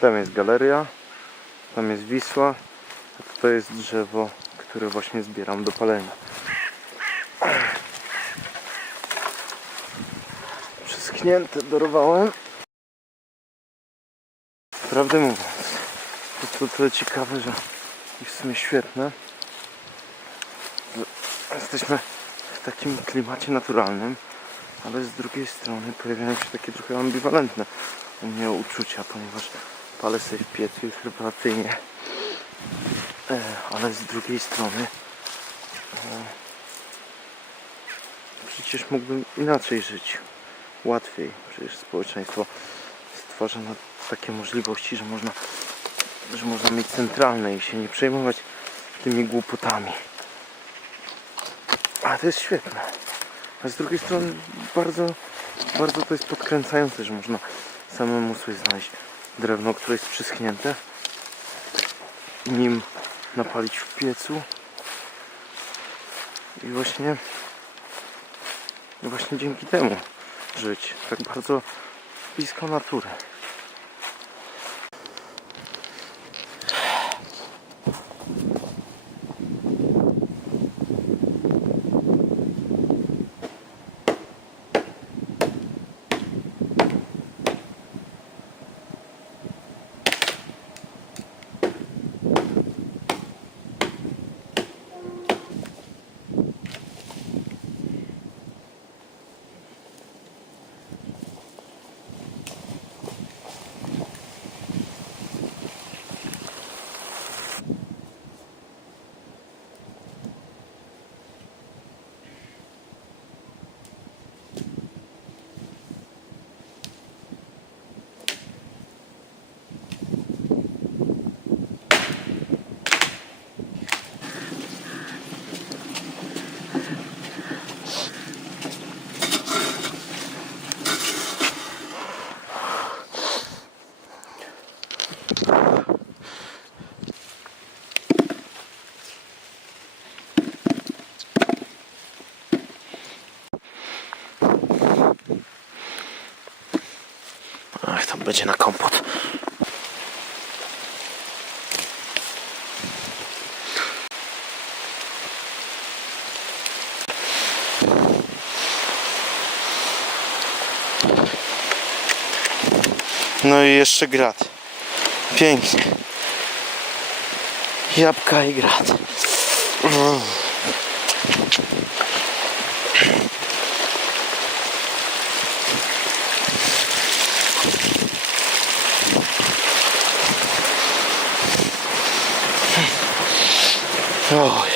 Tam jest galeria, tam jest Wisła, a to jest drzewo, które właśnie zbieram do palenia. Przyschnięte dorwałem. Prawdę mówiąc, jest to tyle ciekawe, że jest w sumie świetne. Jesteśmy w takim klimacie naturalnym, ale z drugiej strony pojawiają się takie trochę ambiwalentne u mnie uczucia, ponieważ palę sobie w piecu i herbatynie. E, ale z drugiej strony e, przecież mógłbym inaczej żyć. Łatwiej. Przecież społeczeństwo stwarza na takie możliwości, że można, że można mieć centralne i się nie przejmować tymi głupotami. Ale to jest świetne. A z drugiej strony bardzo, bardzo to jest podkręcające, że można samemu sobie znaleźć drewno, które jest przyschnięte, nim napalić w piecu i właśnie właśnie dzięki temu żyć tak bardzo blisko natury. Ach, tam będzie na kompot. No i jeszcze grat. Pięknie. Jabłka i grat. Mm. Ой.